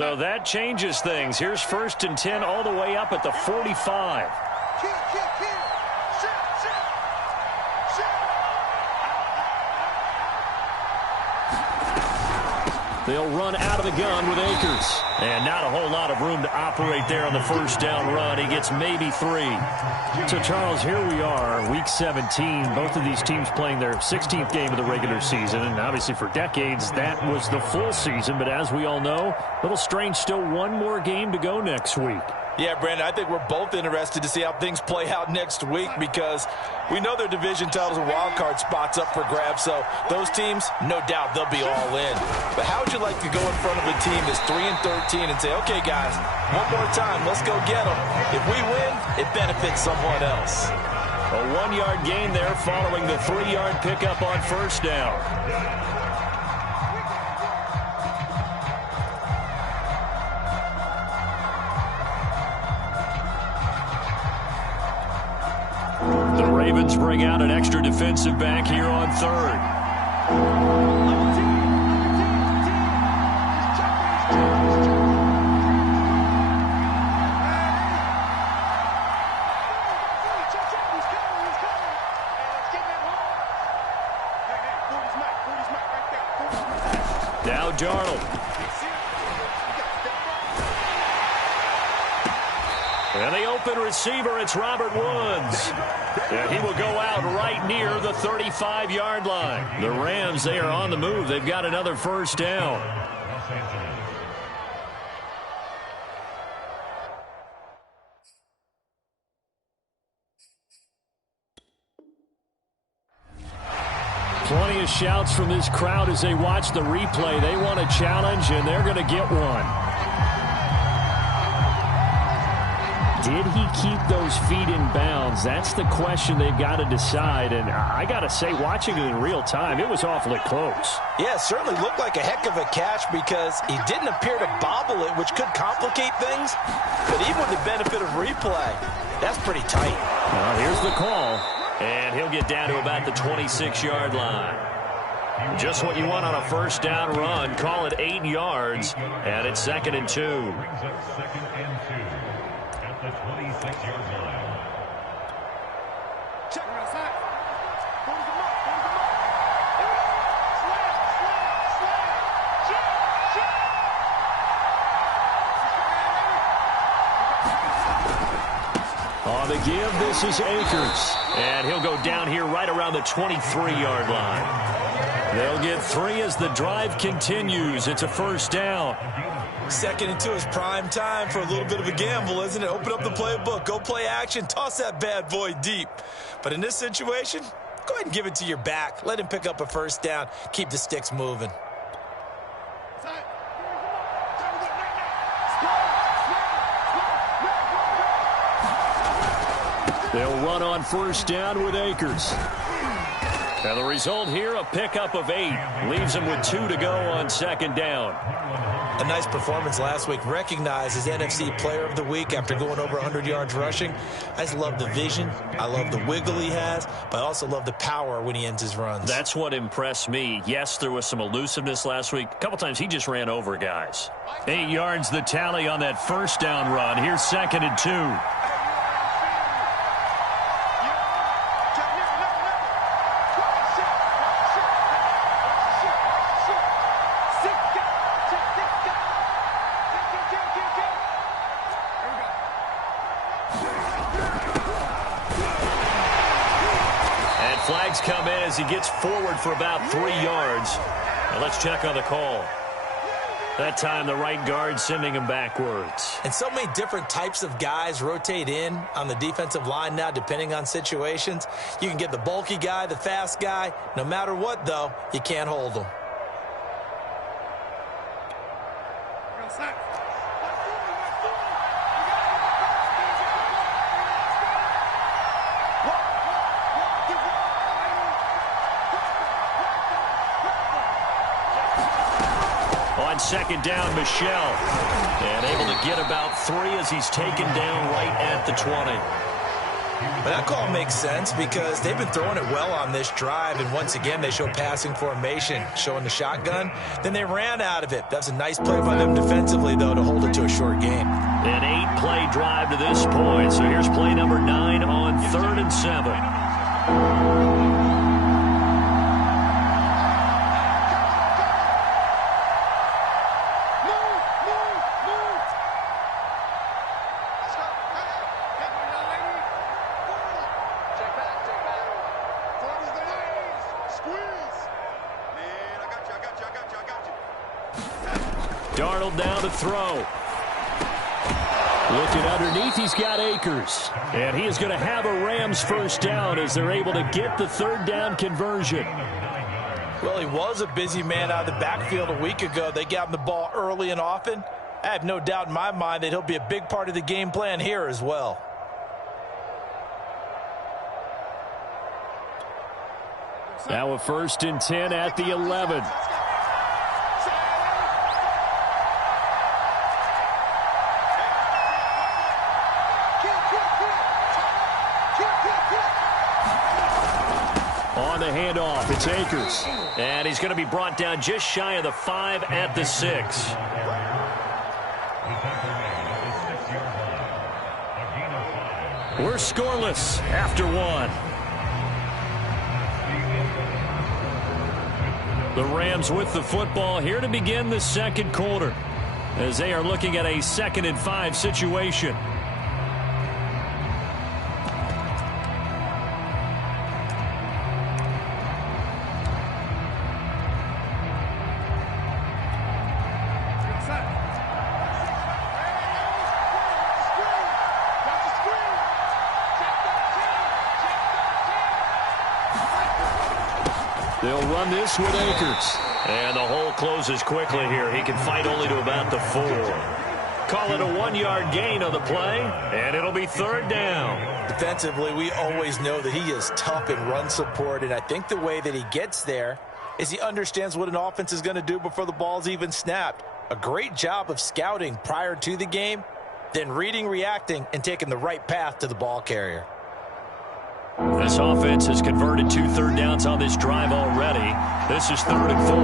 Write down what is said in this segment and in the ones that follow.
So that changes things. Here's 1st and 10 all the way up at the 45. They'll run out of the gun with Akers. And not a whole lot of room to operate there on the first down run. He gets maybe 3. So, Charles, here we are, Week 17. Both of these teams playing their 16th game of the regular season. And obviously for decades, that was the full season. But as we all know, a little strange, still one more game to go next week. Yeah, Brandon, I think we're both interested to see how things play out next week because we know their division titles and wild card spots up for grabs, so those teams, no doubt, they'll be all in. But how would you like to go in front of a team that's 3-13 and say, okay, guys, one more time, let's go get them. If we win, it benefits someone else. A 1-yard gain there following the 3-yard pickup on first down. The Ravens bring out an extra defensive back here on 3rd. Now Darnold. And the open receiver, it's Robert Woods. And he will go out right near the 35-yard line. The Rams, they are on the move. They've got another first down. Plenty of shouts from this crowd as they watch the replay. They want a challenge, and they're going to get one. Did he keep those feet in bounds? That's the question they've got to decide. And I got to say, watching it in real time, it was awfully close. Yeah, it certainly looked like a heck of a catch because he didn't appear to bobble it, which could complicate things. But even with the benefit of replay, that's pretty tight. Well, here's the call. And he'll get down to about the 26-yard line. Just what you want on a first down run. Call it 8 yards. And it's 2nd and 2. The 26-yard line. Check him outside. Put him up. On the give, this is Akers. And he'll go down here right around the 23-yard line. They'll get 3 as the drive continues. It's a first down. 2nd and 2 is prime time for a little bit of a gamble, isn't it? Open up the playbook, go play action, toss that bad boy deep. But in this situation, go ahead and give it to your back. Let him pick up a first down. Keep the sticks moving. They'll run on first down with Akers. And the result here, a pickup of 8. Leaves them with 2 to go on 2nd down. A nice performance last week. Recognized as NFC Player of the Week after going over 100 yards rushing. I just love the vision. I love the wiggle he has. But I also love the power when he ends his runs. That's what impressed me. Yes, there was some elusiveness last week. A couple times he just ran over guys. 8 yards the tally on that first down run. Here's 2nd and 2. Flags come in as he gets forward for about 3 yards. Now let's check on the call. That time the right guard sending him backwards. And so many different types of guys rotate in on the defensive line now depending on situations. You can get the bulky guy, the fast guy. No matter what, though, you can't hold them. On 2nd down, Michelle. And able to get about 3 as he's taken down right at the 20. But that call makes sense because they've been throwing it well on this drive, and once again, they show passing formation, showing the shotgun. Then they ran out of it. That's a nice play by them defensively, though, to hold it to a short game. An 8-play drive to this point. So here's play number 9 on 3rd and 7. Darnold down to throw. Looking underneath, he's got Akers. And he is going to have a Rams first down as they're able to get the 3rd down conversion. Well, he was a busy man out of the backfield a week ago. They got him the ball early and often. I have no doubt in my mind that he'll be a big part of the game plan here as well. Now a 1st and 10 at the 11. On the handoff, it's Akers. And he's going to be brought down just shy of the 5 at the 6. We're scoreless after 1. The Rams with the football here to begin the 2nd quarter as they are looking at a 2nd and 5 situation. They'll run this with Akers. And the hole closes quickly here. He can fight only to about the 4. Call it a 1-yard gain on the play, and it'll be 3rd down. Defensively, we always know that he is tough in run support, and I think the way that he gets there is he understands what an offense is going to do before the ball's even snapped. A great job of scouting prior to the game, then reading, reacting, and taking the right path to the ball carrier. This offense has converted 2 3rd downs on this drive already. This is 3rd and 4.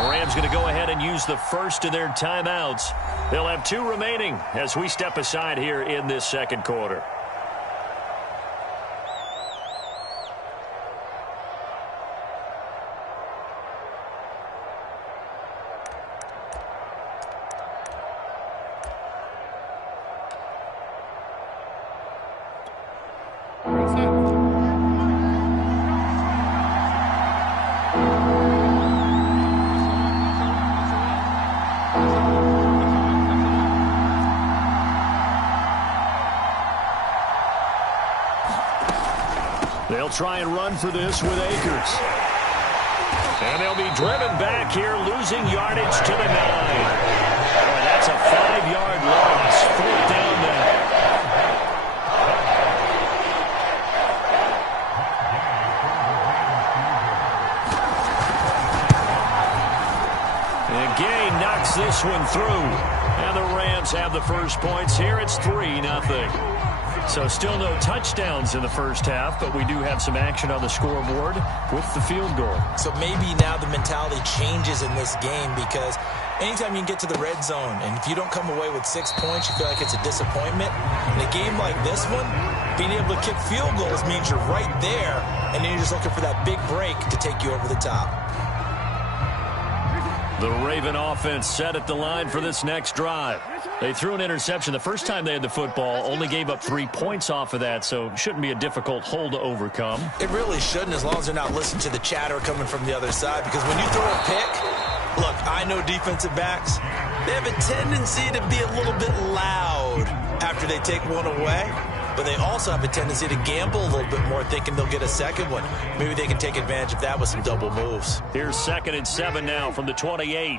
The Rams going to go ahead and use the first of their timeouts. They'll have 2 remaining as we step aside here in this 2nd quarter. They'll try and run for this with Akers. And they'll be driven back here, losing yardage to the 9. And that's a 5-yard loss. 4th down there. And Gay knocks this one through. And the Rams have the first points here. It's 3-0. So still no touchdowns in the first half, but we do have some action on the scoreboard with the field goal. So maybe now the mentality changes in this game because anytime you can get to the red zone, and if you don't come away with 6 points, you feel like it's a disappointment. In a game like this one, being able to kick field goals means you're right there, and then you're just looking for that big break to take you over the top. The Raven offense set at the line for this next drive. They threw an interception the first time they had the football, only gave up 3 points off of that, so shouldn't be a difficult hole to overcome. It really shouldn't, as long as they're not listening to the chatter coming from the other side, because when you throw a pick, look, I know defensive backs, they have a tendency to be a little bit loud after they take one away. But they also have a tendency to gamble a little bit more, thinking they'll get a second one. Maybe they can take advantage of that with some double moves. Here's 2nd and 7 now from the 28.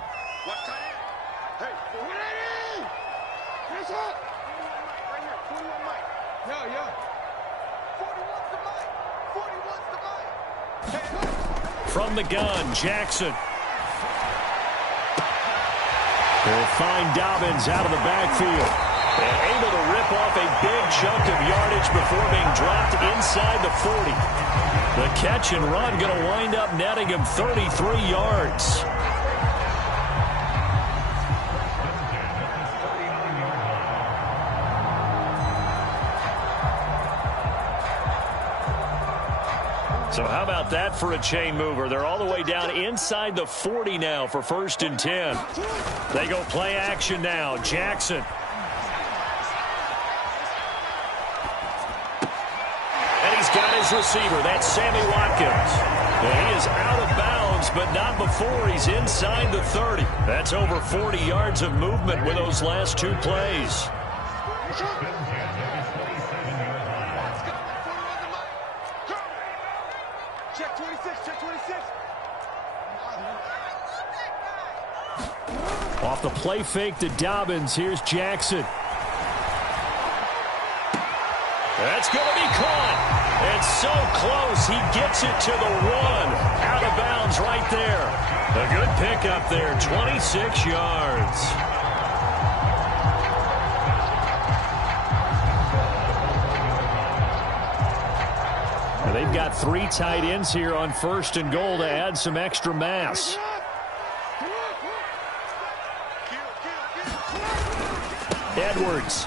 From the gun, Jackson. They'll find Dobbins out of the backfield. And able to rip off a big chunk of yardage before being dropped inside the 40. The catch and run going to wind up netting him 33 yards. So how about that for a chain mover? They're all the way down inside the 40 now for 1st and 10. They go play action now. Jackson. And he's got his receiver. That's Sammy Watkins. And he is out of bounds, but not before he's inside the 30. That's over 40 yards of movement with those last 2 plays. Check 26, check 26. Off the play fake to Dobbins. Here's Jackson. That's going to be caught. And so close. He gets it to the 1. Out of bounds right there. A good pickup there. 26 yards. And they've got 3 tight ends here on 1st and goal to add some extra mass. Edwards.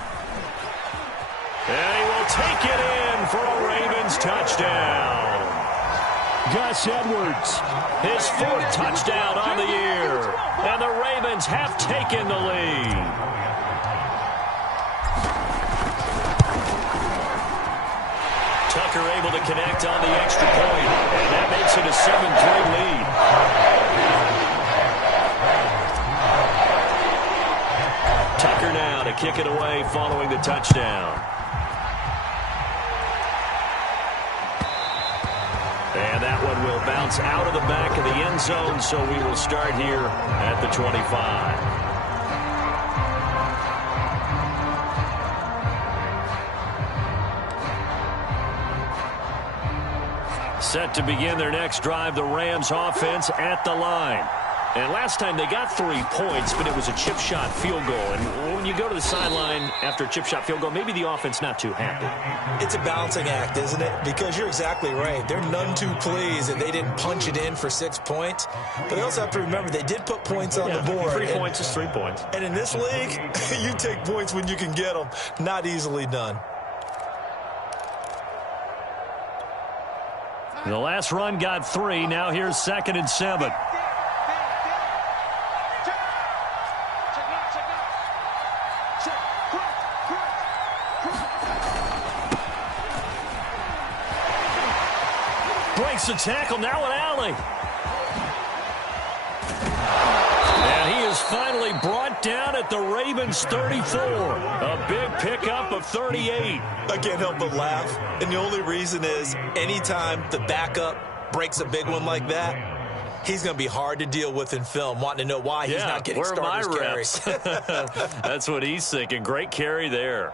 And he will take it in for a Ravens touchdown. Gus Edwards, his 4th touchdown on the year. And the Ravens have taken the lead. Tucker able to connect on the extra point. And that makes it a 7-3 lead. Tucker now to kick it away following the touchdown. And that one will bounce out of the back of the end zone, so we will start here at the 25. Set to begin their next drive, the Rams offense at the line. And last time they got 3 points, but it was a chip shot field goal. And when you go to the sideline after a chip shot field goal, maybe the offense not too happy. It's a balancing act, isn't it? Because you're exactly right. They're none too pleased that they didn't punch it in for 6 points. But they also have to remember they did put points on the board. 3 points is 3 points. And in this league, you take points when you can get them. Not easily done. The last run got 3. Now here's 2nd and 7. Breaks the tackle. Now an alley. And he is finally brought down at the Ravens 34. A big pickup of 38. I can't help but laugh. And the only reason is anytime the backup breaks a big one like that, he's going to be hard to deal with in film, wanting to know why he's not getting starters carries. That's what he's thinking. Great carry there.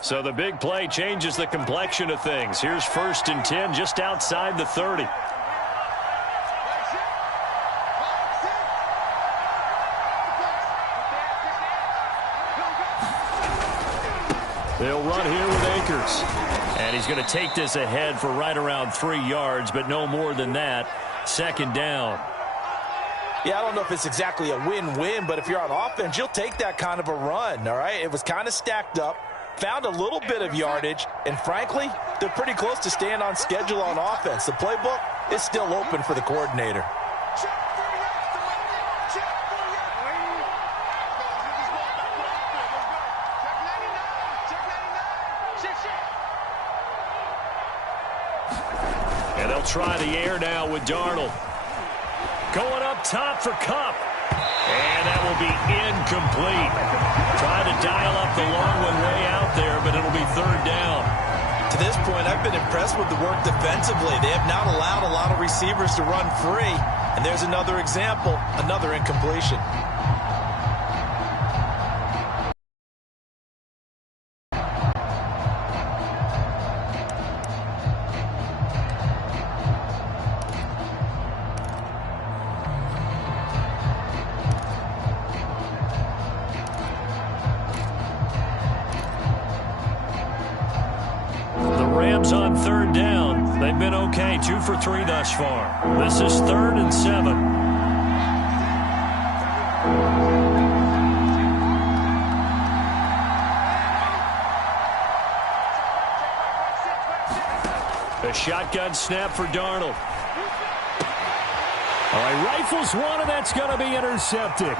So the big play changes the complexion of things. Here's 1st and 10 just outside the 30. They'll run here with Akers. And he's going to take this ahead for right around 3 yards, but no more than that. 2nd down. Yeah, I don't know if it's exactly a win-win, but if you're on offense, you'll take that kind of a run, all right? It was kind of stacked up, found a little bit of yardage, and frankly, they're pretty close to staying on schedule on offense. The playbook is still open for the coordinator. And they'll try the air now with Darnold. Going up top for Kupp. And that will be incomplete. Trying to dial up the long one way out there, but it'll be 3rd down. To this point, I've been impressed with the work defensively. They have not allowed a lot of receivers to run free. And there's another example, another incompletion. Rams on third down. They've been okay, 2 for 3 thus far. This is 3rd and 7. A shotgun snap for Darnold. All right, rifles one, and that's going to be intercepted.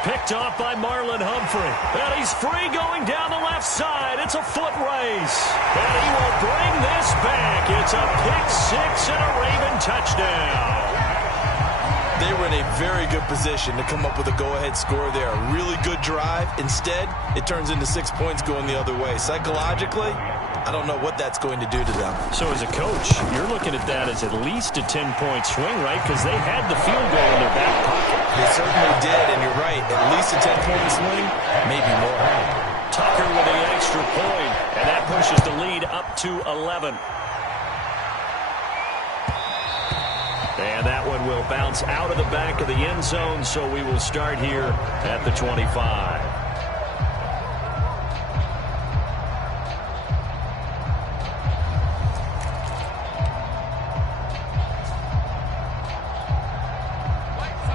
Picked off by Marlon Humphrey. And he's free going down the left side. It's a foot race. And he will bring this back. It's a pick six and a Raven touchdown. They were in a very good position to come up with a go-ahead score there. A really good drive. Instead, it turns into 6 points going the other way. Psychologically, I don't know what that's going to do to them. So as a coach, you're looking at that as at least a 10-point swing, right? Because they had the field goal in their back pocket. They certainly did, and you're right. At least a 10-point swing, maybe more. Tucker with the extra point, and that pushes the lead up to 11. And that one will bounce out of the back of the end zone, so we will start here at the 25.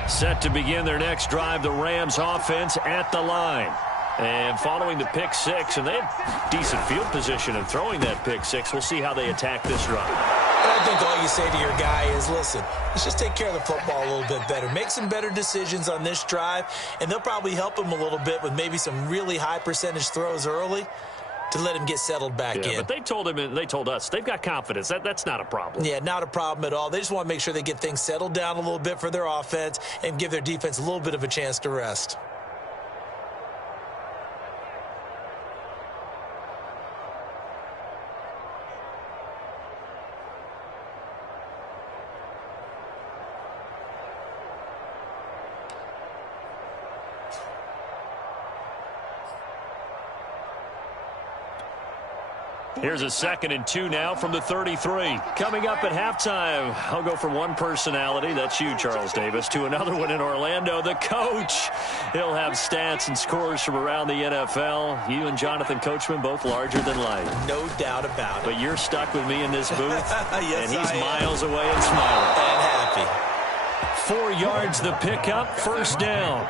Set to begin their next drive, the Rams offense at the line. And following the pick six, and they have decent field position in throwing that pick six. We'll see how they attack this drive. I think all you say to your guy is, listen, let's just take care of the football a little bit better. Make some better decisions on this drive, and they'll probably help him a little bit with maybe some really high percentage throws early to let him get settled back in. But they told him, and they told us, they've got confidence. That's not a problem. Yeah, not a problem at all. They just want to make sure they get things settled down a little bit for their offense and give their defense a little bit of a chance to rest. Here's a 2nd and 2 now from the 33. Coming up at halftime, I'll go from one personality, that's you, Charles Davis, to another one in Orlando, the coach. He'll have stats and scores from around the NFL. You and Jonathan Coachman, both larger than life. No doubt about it. But you're stuck with me in this booth, yes, and he's miles away and smiling. And happy. 4 yards the pickup, 1st down.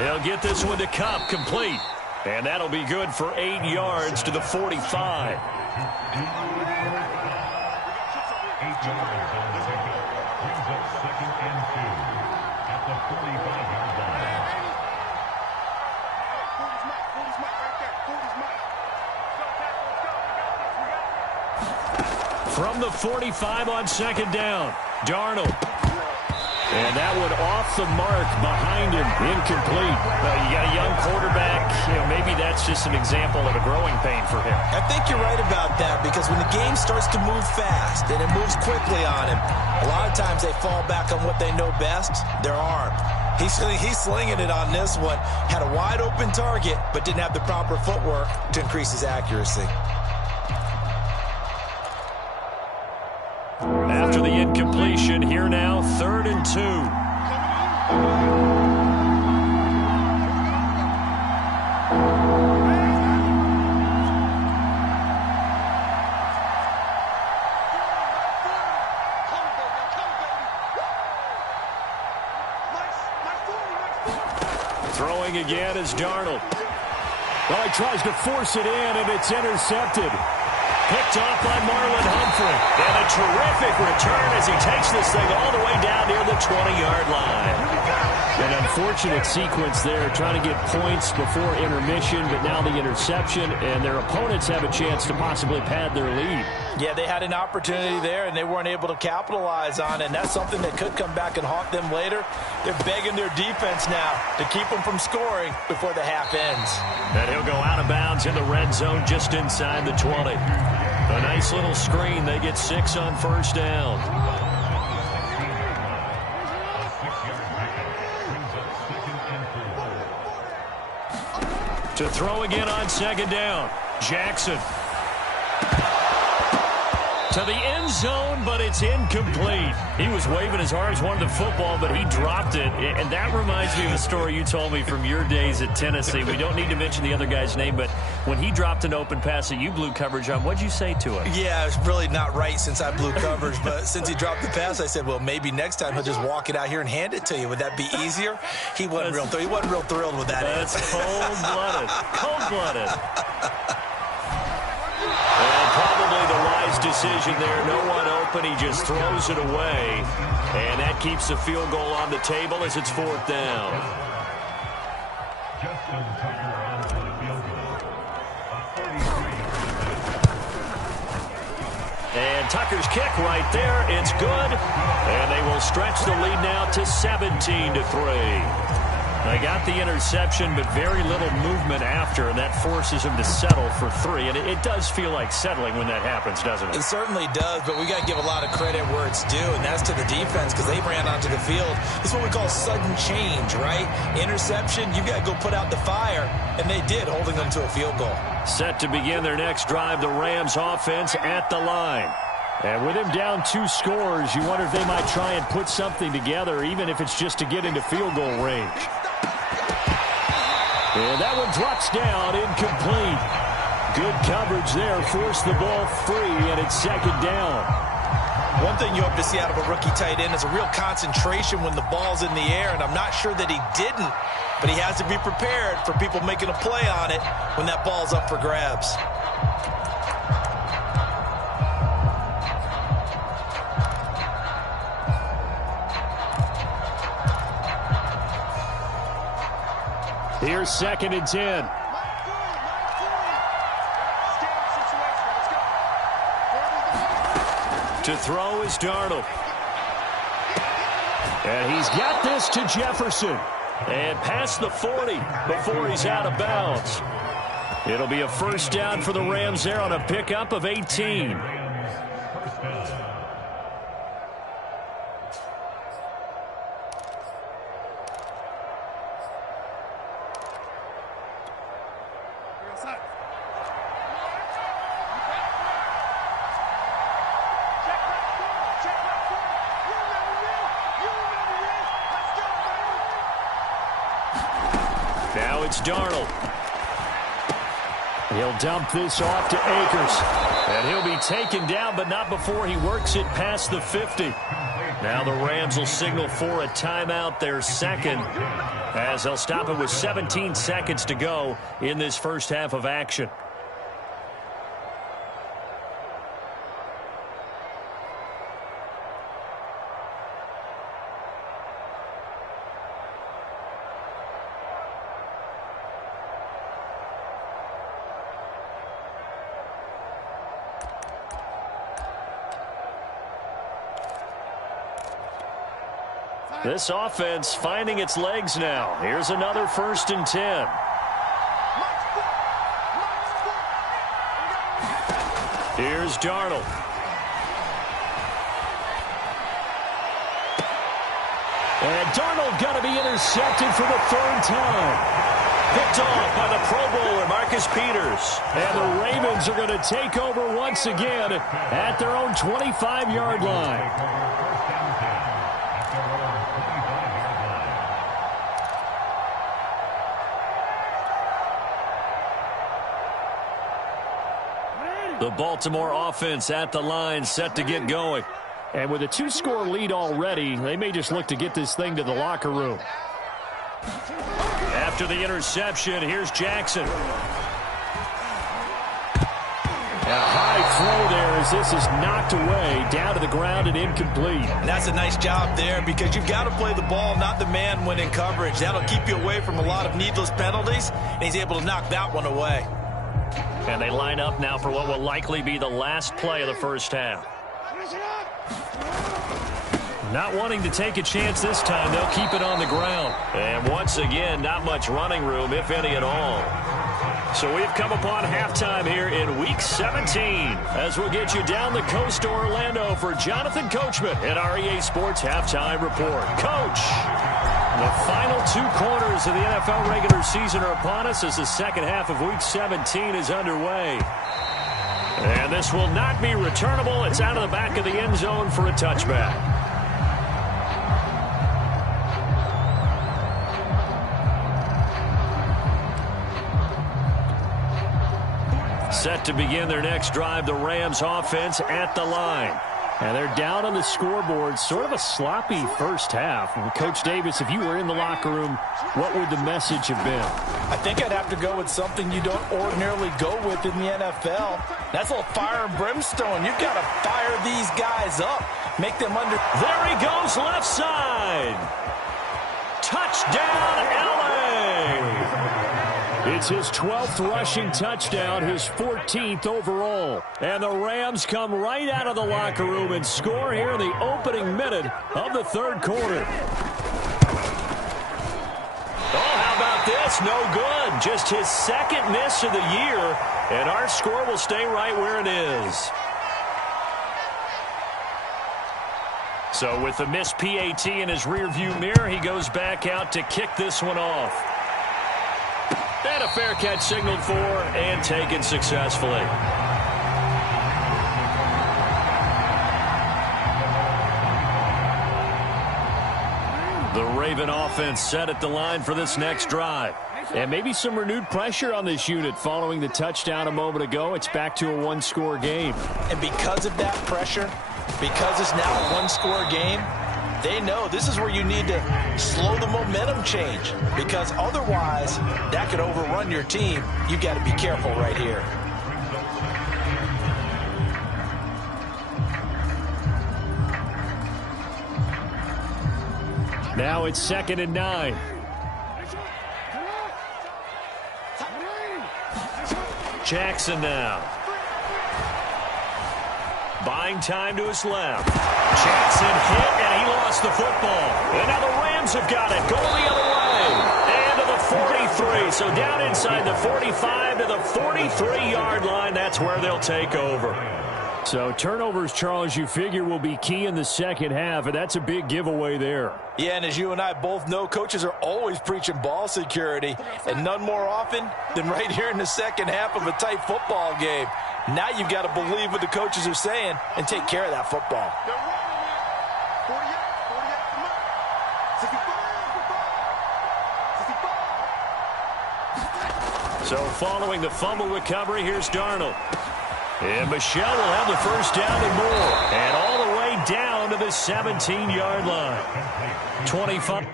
He'll get this one to Cup, complete. And that'll be good for 8 yards to the 45. 8 yards on the pickup brings up 2nd and 2 at the 45-yard line. From the 45 on 2nd down, Darnold. And that one off the mark behind him, incomplete. You got a young quarterback. Maybe that's just an example of a growing pain for him. I think you're right about that, because when the game starts to move fast and it moves quickly on him, a lot of times they fall back on what they know best, their arm. He's slinging it on this one. Had a wide open target, but didn't have the proper footwork to increase his accuracy. After the incompletion, here now, 3rd and 2. Throwing again is Darnold. Well, he tries to force it in, and it's intercepted. Picked off by Marlon Humphrey. And a terrific return as he takes this thing all the way down near the 20-yard line. An unfortunate sequence there, trying to get points before intermission, but now the interception, and their opponents have a chance to possibly pad their lead. Yeah, they had an opportunity there, and they weren't able to capitalize on it, and that's something that could come back and haunt them later. They're begging their defense now to keep them from scoring before the half ends. And he'll go out of bounds in the red zone just inside the 20. A nice little screen. They get 6 on 1st down. To throw again on 2nd down. Jackson. To the end zone, but it's incomplete. He was waving his arms, wanted the football, but he dropped it. And that reminds me of a story you told me from your days at Tennessee. We don't need to mention the other guy's name, but when he dropped an open pass that you blew coverage on, what'd you say to him? Yeah, it's really not right since I blew coverage, but since he dropped the pass, I said, well, maybe next time he'll just walk it out here and hand it to you. Would that be easier? He wasn't real thrilled with that. That's cold-blooded. Cold-blooded. And probably the wise decision there. No one open. He just throws it away. And that keeps the field goal on the table as it's 4th down. Justin Tucker on for the field goal. And Tucker's kick right there. It's good. And they will stretch the lead now to 17-3. They got the interception, but very little movement after, and that forces them to settle for 3. And it does feel like settling when that happens, doesn't it? It certainly does, but we got to give a lot of credit where it's due, and that's to the defense because they ran onto the field. This is what we call sudden change, right? Interception, you got to go put out the fire, and they did, holding them to a field goal. Set to begin their next drive, the Rams offense at the line. And with him down 2 scores, you wonder if they might try and put something together, even if it's just to get into field goal range. And that one drops down, incomplete. Good coverage there, forced the ball free, and it's 2nd down. One thing you hope to see out of a rookie tight end is a real concentration when the ball's in the air, and I'm not sure that he didn't, but he has to be prepared for people making a play on it when that ball's up for grabs. Here's 2nd and 10. To throw is Darnold. And he's got this to Jefferson. And past the 40 before he's out of bounds. It'll be a 1st down for the Rams there on a pickup of 18. Now it's Darnold. He'll dump this off to Akers. And he'll be taken down, but not before he works it past the 50. Now the Rams will signal for a timeout, their 2nd, as they'll stop it with 17 seconds to go in this first half of action. This offense finding its legs now. Here's another 1st and 10. Here's Darnold. And Darnold going to be intercepted for the 3rd time. Picked off by the Pro Bowler, Marcus Peters. And the Ravens are going to take over once again at their own 25-yard line. The Baltimore offense at the line, set to get going. And with a 2-score lead already, they may just look to get this thing to the locker room. After the interception, here's Jackson. A high throw there as this is knocked away, down to the ground and incomplete. And that's a nice job there because you've got to play the ball, not the man when in coverage. That'll keep you away from a lot of needless penalties, and he's able to knock that one away. And they line up now for what will likely be the last play of the first half. Not wanting to take a chance this time, they'll keep it on the ground. And once again, not much running room, if any at all. So we've come upon halftime here in Week 17 as we'll get you down the coast to Orlando for Jonathan Coachman at our EA Sports Halftime Report. Coach, the final 2 quarters of the NFL regular season are upon us as the second half of Week 17 is underway. And this will not be returnable. It's out of the back of the end zone for a touchback. Set to begin their next drive, the Rams offense at the line. And they're down on the scoreboard, sort of a sloppy first half. And Coach Davis, if you were in the locker room, what would the message have been? I think I'd have to go with something you don't ordinarily go with in the NFL. That's a little fire and brimstone. You've got to fire these guys up. Make them under. There he goes, left side. Touchdown, LA. It's his 12th rushing touchdown, his 14th overall. And the Rams come right out of the locker room and score here in the opening minute of the third quarter. Oh, how about this? No good. Just his second miss of the year, and our score will stay right where it is. So with the missed PAT in his rearview mirror, he goes back out to kick this one off. And a fair catch signaled for and taken successfully. The Raven offense set at the line for this next drive. And maybe some renewed pressure on this unit following the touchdown a moment ago. It's back to a one-score game. And because of that pressure, because it's now a one-score game, they know this is where you need to slow the momentum change, because otherwise that could overrun your team. You've got to be careful right here. Now it's 2nd and 9. Jackson now. Buying time to his left. Jackson hit, and he lost the football. And now the Rams have got it. Going the other way. And to the 43. So down inside the 45 to the 43-yard line. That's where they'll take over. So turnovers, Charles, you figure will be key in the second half, and that's a big giveaway there. Yeah, and as you and I both know, coaches are always preaching ball security, and none more often than right here in the second half of a tight football game. Now you've got to believe what the coaches are saying and take care of that football. So following the fumble recovery, here's Darnold. And Michelle will have the first down and more. And all the way down to the 17-yard line. 25.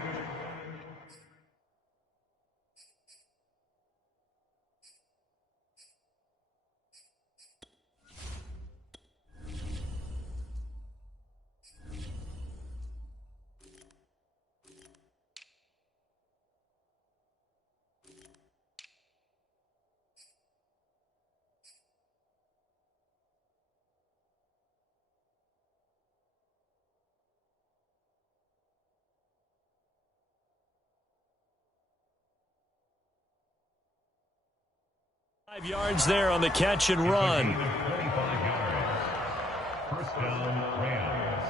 Yards there on the catch and run. 25 yards. First down, Rams.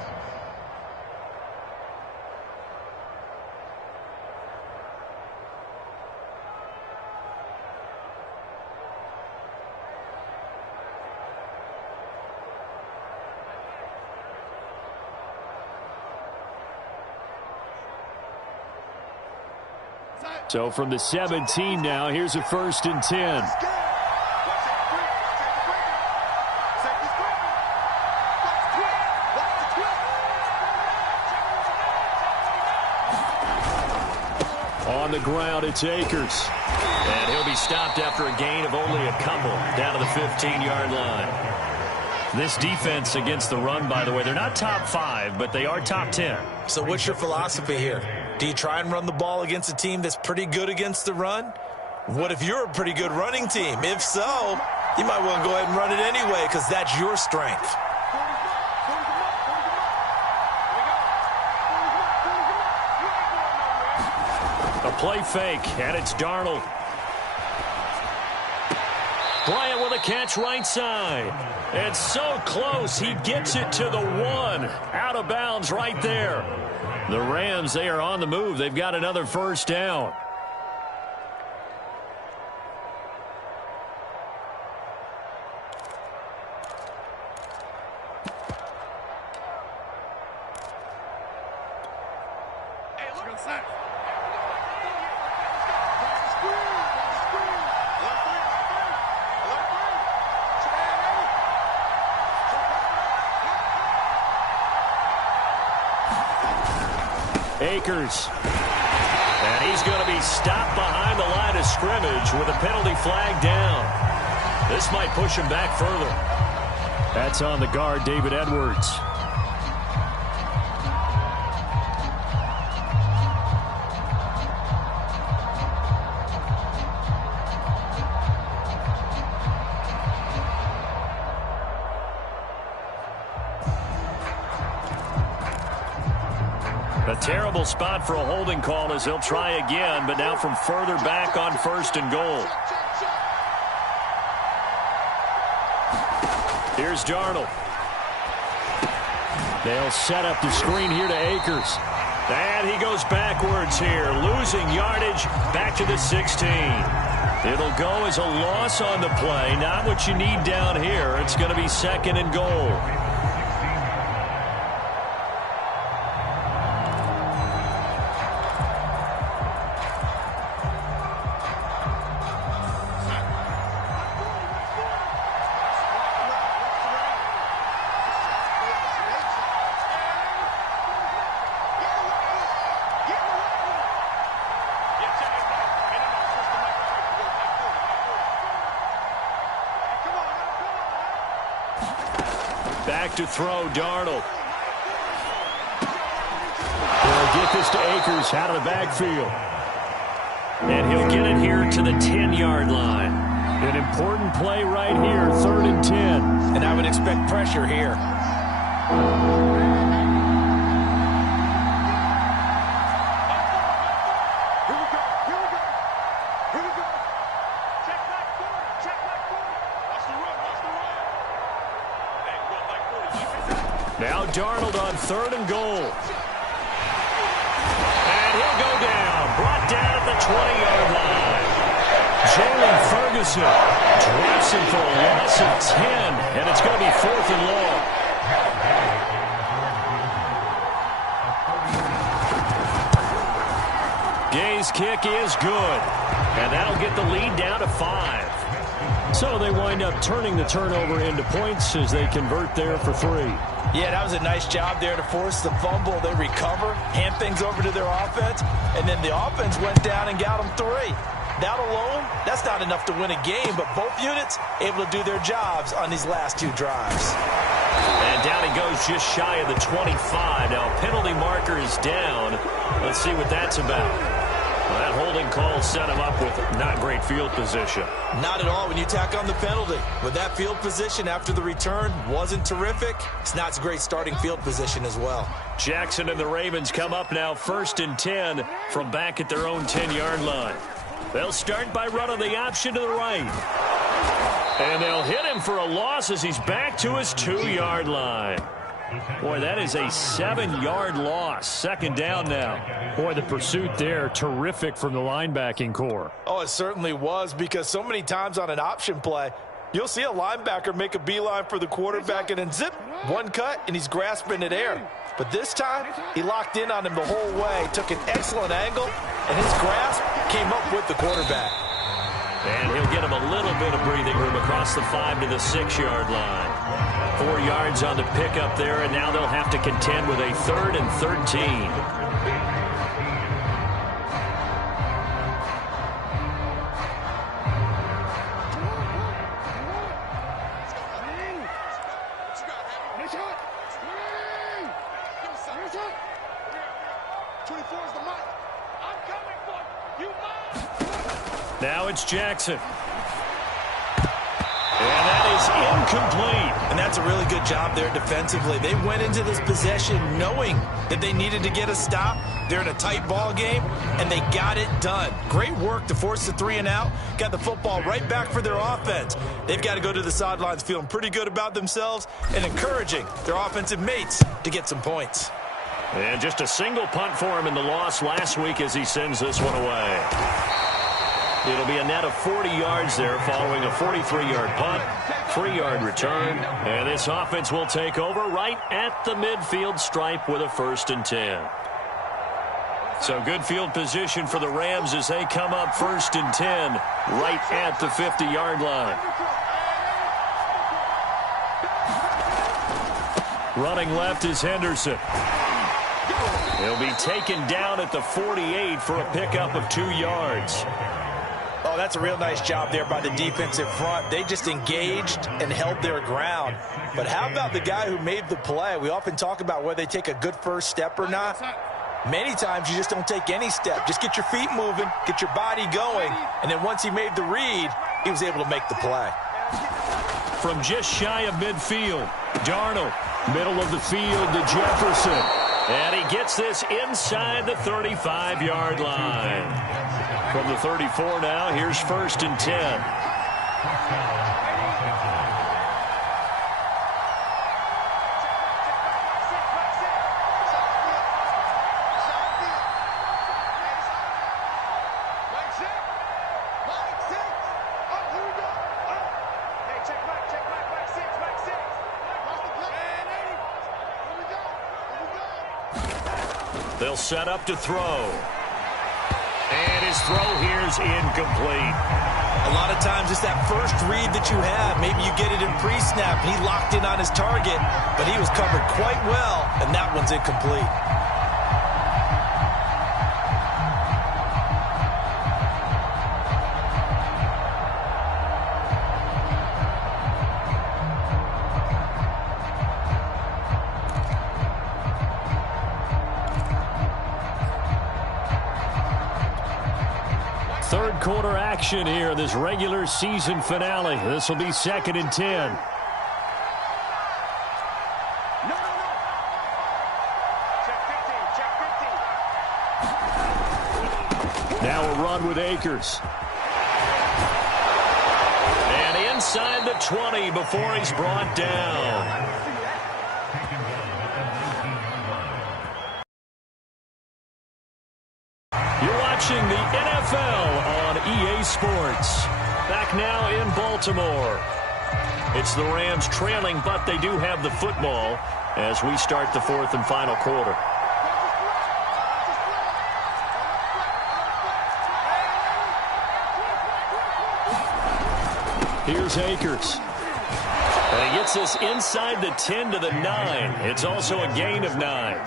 So from the 17 now, here's a 1st and 10. On the ground, it's Akers. And he'll be stopped after a gain of only a couple down to the 15-yard line. This defense against the run, by the way, they're not top 5, but they are top 10. So what's your philosophy here? Do you try and run the ball against a team that's pretty good against the run? What if you're a pretty good running team? If so, you might want to go ahead and run it anyway, because that's your strength. A play fake, and it's Darnold. Bryant with a catch right side. It's so close, he gets it to the 1. Out of bounds right there. The Rams, they are on the move. They've got another first down. Akers. And he's going to be stopped behind the line of scrimmage with a penalty flag down. This might push him back further. That's on the guard, David Edwards. A terrible spot for a holding call as he'll try again, but now from further back on 1st and goal. Here's Darnold. They'll set up the screen here to Akers. And he goes backwards here, losing yardage back to the 16. It'll go as a loss on the play, not what you need down here. It's going to be 2nd and goal. Back to throw, Darnold. He'll get this to Akers out of the backfield. And he'll get it here to the 10-yard line. An important play right here, 3rd and 10. And I would expect pressure here. Now Darnold on 3rd and goal. And he'll go down. Brought down at the 20-yard line. Jalen Ferguson drops him for a loss of 10. And it's going to be 4th and long. Gay's kick is good. And that'll get the lead down to 5. So they wind up turning the turnover into points as they convert there for 3. Yeah, that was a nice job there to force the fumble. They recover, hand things over to their offense, and then the offense went down and got them 3. That alone, that's not enough to win a game, but both units able to do their jobs on these last 2 drives. And down he goes just shy of the 25. Now penalty marker is down. Let's see what that's about. Well, that holding call set him up with not great field position. Not at all when you tack on the penalty. With that field position after the return wasn't terrific, it's not a great starting field position as well. Jackson and the Ravens come up now 1st and 10 from back at their own 10-yard line. They'll start by running the option to the right. And they'll hit him for a loss as he's back to his 2-yard line. Boy, that is a 7-yard loss. 2nd down now. Boy, the pursuit there, terrific from the linebacking core. Oh, it certainly was, because so many times on an option play, you'll see a linebacker make a beeline for the quarterback and then zip, one cut, and he's grasping at air. But this time, he locked in on him the whole way, took an excellent angle, and his grasp came up with the quarterback. And he'll get him a little bit of breathing room across the 5 to the 6-yard line. 4 yards on the pickup there, and now they'll have to contend with a 3rd and 13. Now it's Jackson. And that is incomplete. And that's a really good job there defensively. They went into this possession knowing that they needed to get a stop. They're in a tight ball game, and they got it done. Great work to force the 3 and out. Got the football right back for their offense. They've got to go to the sidelines feeling pretty good about themselves and encouraging their offensive mates to get some points. And just a single punt for him in the loss last week as he sends this one away. It'll be a net of 40 yards there following a 43-yard punt, 3-yard return. And this offense will take over right at the midfield stripe with a 1st and 10. So good field position for the Rams as they come up 1st and 10 right at the 50-yard line. Running left is Henderson. He'll be taken down at the 48 for a pickup of 2 yards. Oh, that's a real nice job there by the defensive front. They just engaged and held their ground. But how about the guy who made the play? We often talk about whether they take a good first step or not. Many times you just don't take any step. Just get your feet moving, get your body going, and then once he made the read, he was able to make the play. From just shy of midfield, Darnold, middle of the field to Jefferson. And he gets this inside the 35-yard line. From the 34 now, here's 1st and 10. They'll set up to throw. And his throw here is incomplete. A lot of times it's that first read that you have. Maybe you get it in pre-snap. He locked in on his target, but he was covered quite well, and that one's incomplete. Third quarter action here, this regular season finale. This will be 2nd and 10. Now a run with Akers. And inside the 20 before he's brought down. You're watching the NFL on EA Sports. Back now in Baltimore. It's the Rams trailing, but they do have the football as we start the 4th and final quarter. Here's Akers. And he gets this inside the 10 to the 9. It's also a gain of 9.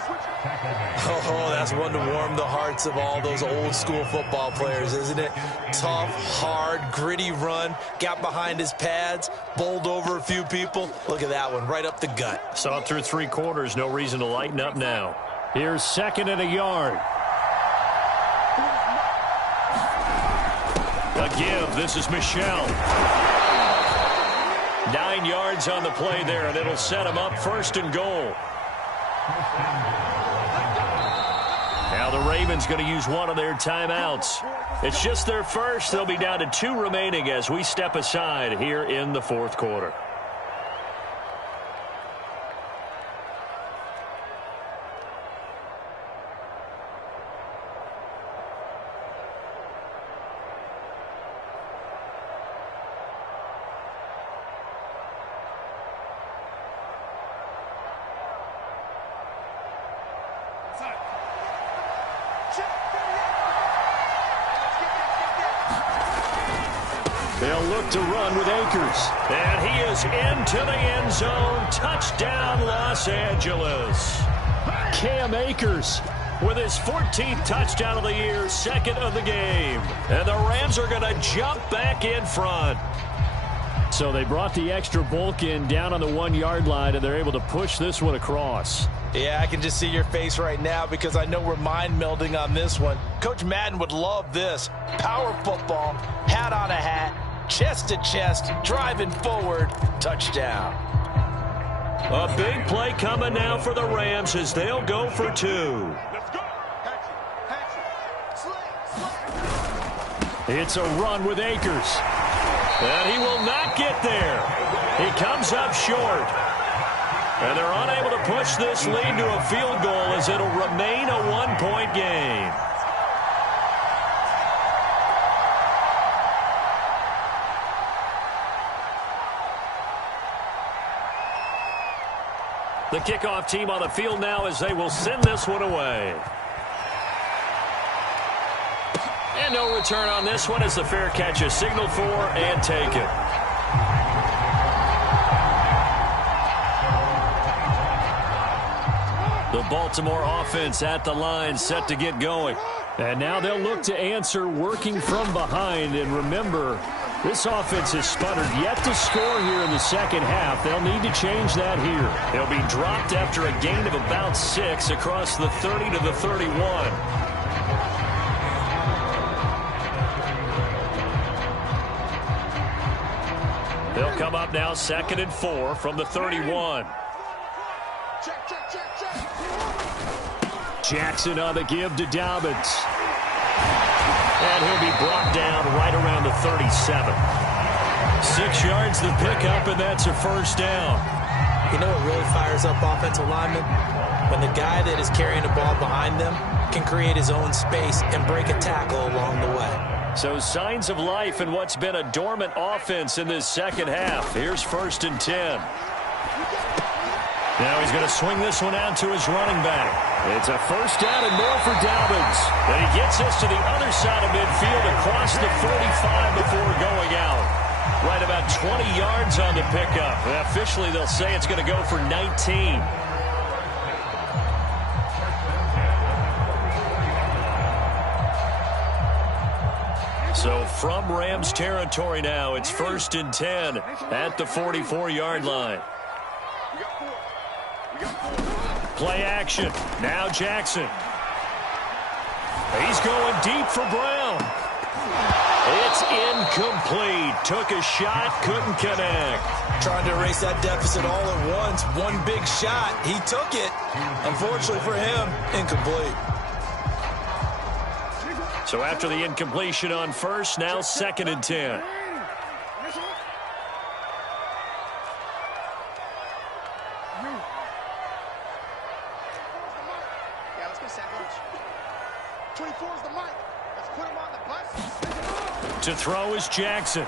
Oh, that's one to warm the hearts of all those old school football players, isn't it? Tough, hard, gritty run, got behind his pads, bowled over a few people. Look at that one, right up the gut. Saw it through 3 quarters, no reason to lighten up now. Here's 2nd and a yard. A give, this is Michel. 9 yards on the play there, and it'll set him up 1st and goal. Now the Ravens going to use one of their timeouts. It's just their first. They'll be down to 2 remaining as we step aside here in the 4th quarter. They'll look to run with Akers. And he is into the end zone. Touchdown, Los Angeles. Cam Akers with his 14th touchdown of the year, 2nd of the game. And the Rams are going to jump back in front. So they brought the extra bulk in down on the 1-yard line, and they're able to push this one across. Yeah, I can just see your face right now because I know we're mind melding on this one. Coach Madden would love this. Power football, hat on a hat, chest to chest, driving forward, touchdown. A big play coming now for the Rams as they'll go for 2. Let's go. It's a run with Akers. And he will not get there. He comes up short. And they're unable to push this lead to a field goal as it'll remain a 1-point game. The kickoff team on the field now as they will send this one away. And no return on this one as the fair catch is signaled for and taken. The The Baltimore offense at the line, set to get going. And now they'll look to answer working from behind. And remember, this offense has sputtered yet to score here in the second half. They'll need to change that here. They'll be dropped after a gain of about 6 across the 30 to the 31. They'll come up now 2nd and 4 from the 31. Jackson on the give to Dobbins. And he'll be brought down right around the 37. 6 yards the pickup, and that's a first down. You know what really fires up offensive linemen? When the guy that is carrying the ball behind them can create his own space and break a tackle along the way. So signs of life in what's been a dormant offense in this second half. Here's 1st and 10. Now he's going to swing this one out to his running back. It's a first down and more for Dobbins. But he gets this to the other side of midfield across the 45 before going out. Right about 20 yards on the pickup. And officially, they'll say it's going to go for 19. So from Rams territory now, it's 1st and 10 at the 44-yard line. Play action. Now Jackson. He's going deep for Brown. It's incomplete. Took a shot, couldn't connect. Trying to erase that deficit all at once. One big shot. He took it. Unfortunately for him, incomplete. So after the incompletion on first, now 2nd and 10. Yeah, let's get sandwich. 24 is the mic. Let's put him on the bus. To throw is Jackson.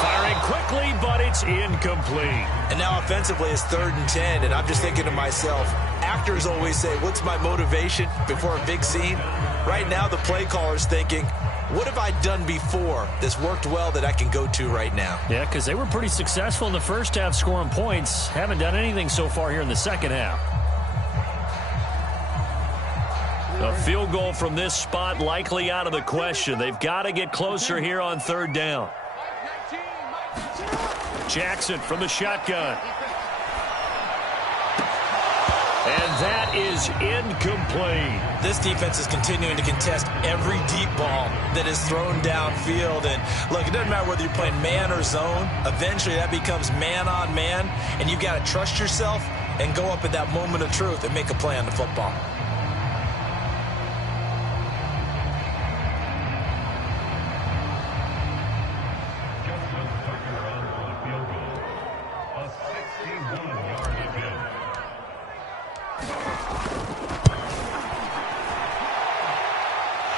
Firing quickly, but it's incomplete. And now offensively it's 3rd and 10, and I'm just thinking to myself, actors always say, what's my motivation before a big scene? Right now the play caller's thinking, what have I done before that's worked well that I can go to right now? Yeah, because they were pretty successful in the first half scoring points. Haven't done anything so far here in the second half. A field goal from this spot likely out of the question. They've got to get closer here on 3rd down. Jackson from the shotgun. And that is incomplete. This defense is continuing to contest every deep ball that is thrown downfield. And look, it doesn't matter whether you're playing man or zone. Eventually that becomes man on man. And you've got to trust yourself and go up at that moment of truth and make a play on the football.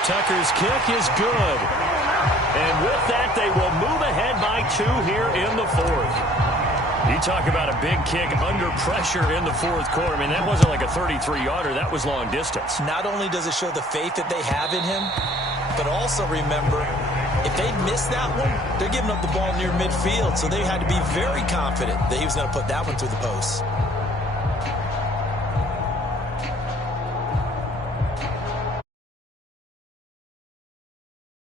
Tucker's kick is good. And with that, they will move ahead by 2 here in the 4th. You talk about a big kick under pressure in the 4th quarter. I mean, that wasn't like a 33-yarder. That was long distance. Not only does it show the faith that they have in him, but also remember, if they miss that one, they're giving up the ball near midfield. So they had to be very confident that he was going to put that one through the post.